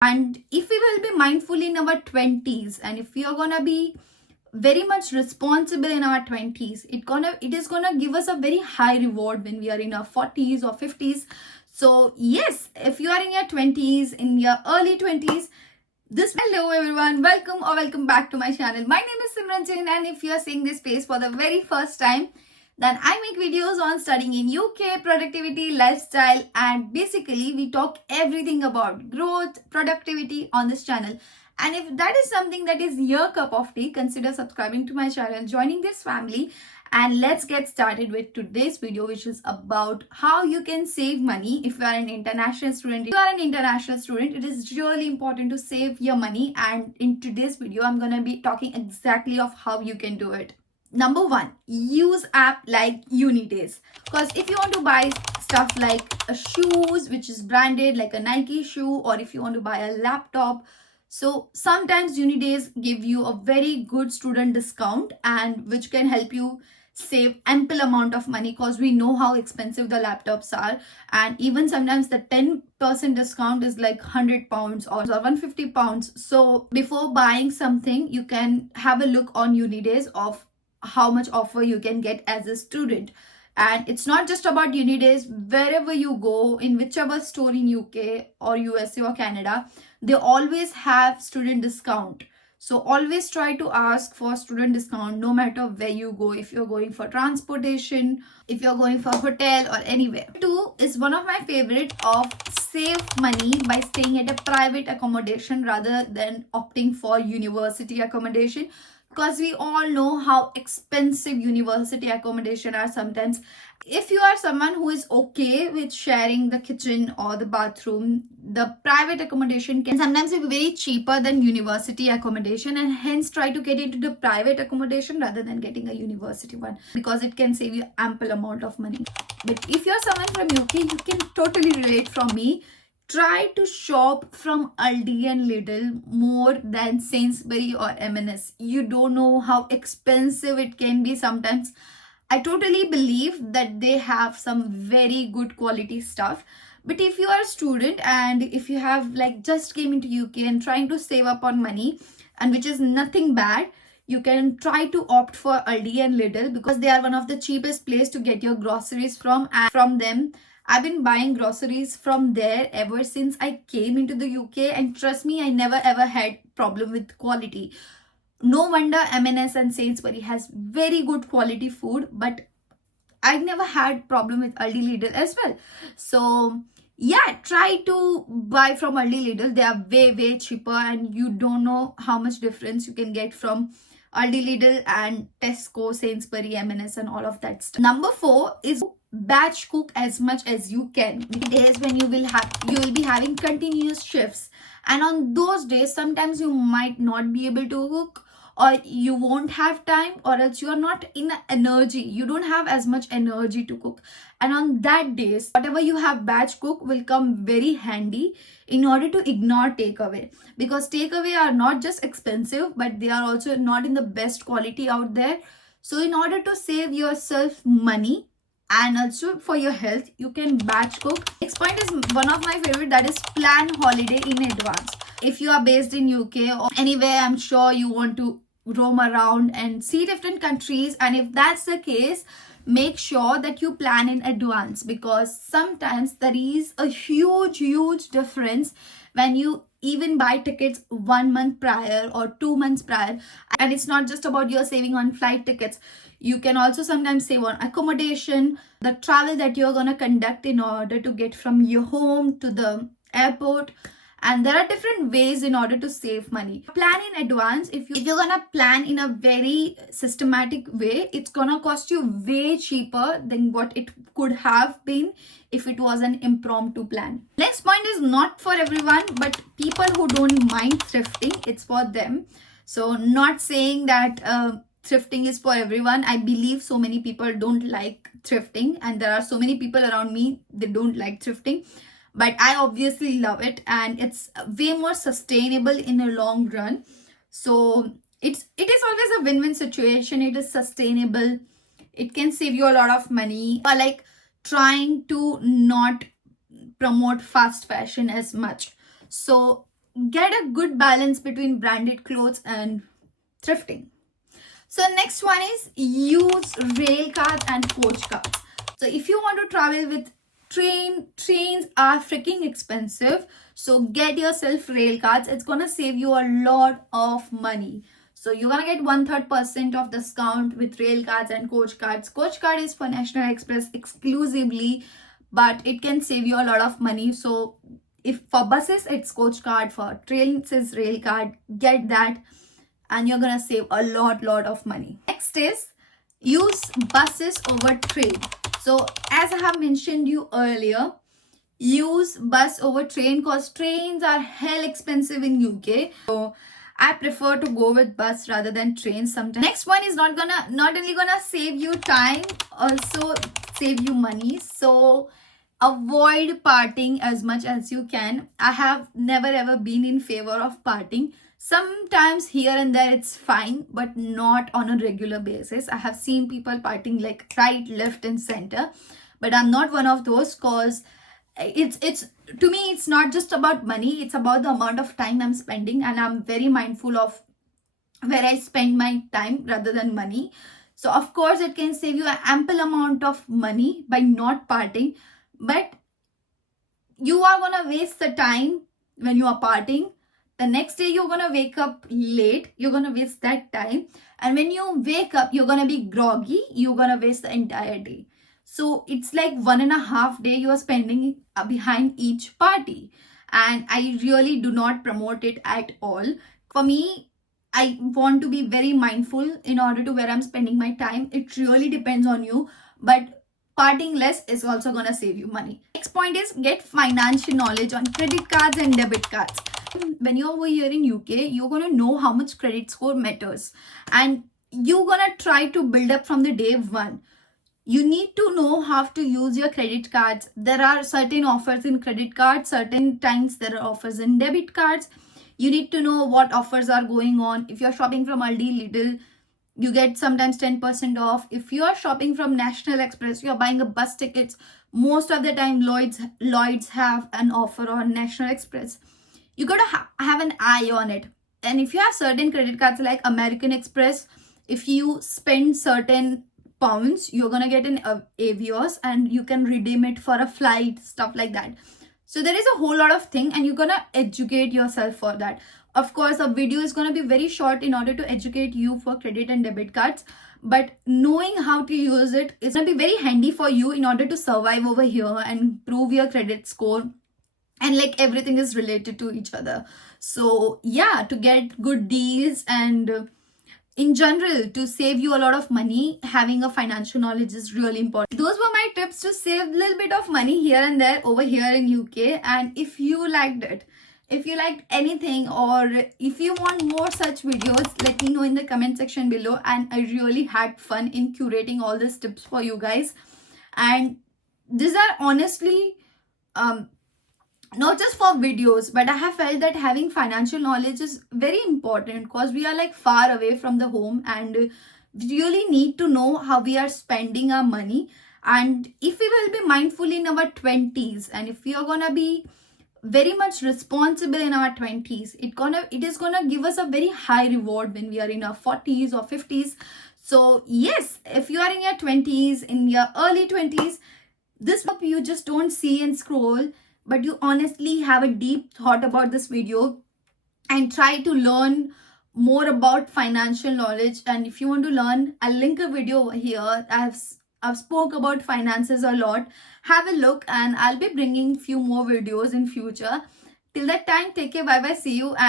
And if we will be mindful in our 20s, and if we are gonna be very much responsible in our 20s, it is gonna give us a very high reward when we are in our 40s or 50s. So yes, if you are in your 20s, in your early 20s, hello everyone, welcome back to my channel. My name is Simranjan, and if you are seeing this space for the very first time, then I make videos on studying in UK, productivity, lifestyle, and basically we talk everything about growth, productivity on this channel. And if that is something that is your cup of tea, consider subscribing to my channel, joining this family, and let's get started with today's video, which is about how you can save money if you are an international student. If you are an international student, it is really important to save your money, and in today's video, I'm going to be talking exactly of how you can do it. Number one, use app like Unidays, because if you want to buy stuff like shoes which is branded like a Nike shoe, or if you want to buy a laptop, so sometimes Unidays give you a very good student discount, and which can help you save ample amount of money, because we know how expensive the laptops are, and even sometimes the 10% discount is like £100 or £150. So before buying something, you can have a look on Unidays of how much offer you can get as a student. And it's not just about Unidays. Wherever you go, in whichever store in UK or USA or Canada, they always have student discount. So always try to ask for student discount no matter where you go. If you're going for transportation, if you're going for hotel or anywhere. Two is one of my favorite of save money by staying at a private accommodation rather than opting for university accommodation, because we all know how expensive university accommodation are sometimes. If you are someone who is okay with sharing the kitchen or the bathroom, the private accommodation can sometimes be very cheaper than university accommodation, and hence try to get into the private accommodation rather than getting a university one, because it can save you ample amount of money. But if you're someone from UK, you can totally relate from me. Try to shop from Aldi and Lidl more than Sainsbury or M&S. You don't know how expensive it can be sometimes. I totally believe that they have some very good quality stuff. But if you are a student and if you have like just came into UK and trying to save up on money, and which is nothing bad, you can try to opt for Aldi and Lidl, because they are one of the cheapest place to get your groceries from. And from them, I've been buying groceries from there ever since I came into the UK, and trust me, I never ever had problem with quality. No wonder M&S and Sainsbury has very good quality food, but I never had problem with Aldi Lidl as well. So yeah, try to buy from Aldi Lidl. They are way cheaper, and you don't know how much difference you can get from Aldi Lidl and Tesco, Sainsbury, M&S, and all of that stuff. Number four is batch cook as much as you can. Days when you will be having continuous shifts, and on those days sometimes you might not be able to cook, or you won't have time, or else you are not in energy, you don't have as much energy to cook. And on that days, whatever you have batch cook will come very handy in order to ignore takeaway, because takeaway are not just expensive, but they are also not in the best quality out there. So in order to save yourself money and also for your health, you can batch cook. Next point is one of my favorite, that is plan holiday in advance. If you are based in UK or anywhere, I'm sure you want to roam around and see different countries, and if that's the case, make sure that you plan in advance, because sometimes there is a huge difference when you even buy tickets 1 month prior or 2 months prior. And it's not just about your saving on flight tickets. You can also sometimes save on accommodation, the travel that you're going to conduct in order to get from your home to the airport. And there are different ways in order to save money. Plan in advance. If you're gonna plan in a very systematic way, it's gonna cost you way cheaper than what it could have been if it was an impromptu plan. Next point is not for everyone, but people who don't mind thrifting, it's for them. So not saying that thrifting is for everyone. I believe so many people don't like thrifting, and there are so many people around me that don't like thrifting. But I obviously love it, and it's way more sustainable in a long run. So it is always a win-win situation. It is sustainable. It can save you a lot of money. Or like trying to not promote fast fashion as much. So get a good balance between branded clothes and thrifting. So next one is use rail cards and coach cards. So if you want to travel with trains are freaking expensive. So get yourself rail cards. It's gonna save you a lot of money. So you're gonna get 1/3% of discount with rail cards and coach cards. Coach card is for National Express exclusively, but it can save you a lot of money. So if for buses it's coach card, for trains is rail card, get that and you're gonna save a lot of money. Next is use buses over train. So as I have mentioned you earlier, use bus over train because trains are hell expensive in UK. So I prefer to go with bus rather than trains sometimes. Next one is not only gonna save you time, also save you money. So avoid partying as much as you can. I have never ever been in favor of partying. Sometimes here and there it's fine, but not on a regular basis. I have seen people partying like right, left and center, but I'm not one of those because it's to me it's not just about money, it's about the amount of time I'm spending, and I'm very mindful of where I spend my time rather than money. So of course it can save you an ample amount of money by not partying, but you are gonna waste the time when you are partying. The next day you're gonna wake up late, you're gonna waste that time, and when you wake up you're gonna be groggy, you're gonna waste the entire day. So it's like 1.5 days you are spending behind each party, and I really do not promote it at all. For me, I want to be very mindful in order to where I'm spending my time. It really depends on you, but partying less is also gonna save you money. Next point is get financial knowledge on credit cards and debit cards. When you're over here in UK, you're gonna know how much credit score matters, and you're gonna try to build up from the day one. You need to know how to use your credit cards. There are certain offers in credit cards, certain times there are offers in debit cards. You need to know what offers are going on. If you're shopping from Aldi, Lidl, you get sometimes 10% off. If you are shopping from National Express, you're buying a bus tickets, most of the time Lloyd's have an offer on National Express. You gotta have an eye on it. And if you have certain credit cards like American Express, if you spend certain pounds, you're gonna get an Avios and you can redeem it for a flight, stuff like that. So there is a whole lot of thing, and you're gonna educate yourself for that. Of course, a video is gonna be very short in order to educate you for credit and debit cards, but knowing how to use it is gonna be very handy for you in order to survive over here and improve your credit score. And like everything is related to each other. So yeah, to get good deals and in general to save you a lot of money, having a financial knowledge is really important. Those were my tips to save a little bit of money here and there over here in UK. And if you liked it, if you liked anything, or if you want more such videos, let me know in the comment section below. And I really had fun in curating all these tips for you guys, and these are honestly not just for videos, but I have felt that having financial knowledge is very important because we are like far away from the home, and we really need to know how we are spending our money. And if we will be mindful in our 20s, and if we are gonna be very much responsible in our 20s, it is gonna give us a very high reward when we are in our 40s or 50s. So yes, if you are in your 20s, in your early 20s, this book you just don't see and scroll, but you honestly have a deep thought about this video and try to learn more about financial knowledge. And if you want to learn, I'll link a video over here. I've spoke about finances a lot. Have a look, and I'll be bringing few more videos in future. Till that time, take care, bye bye, see you. And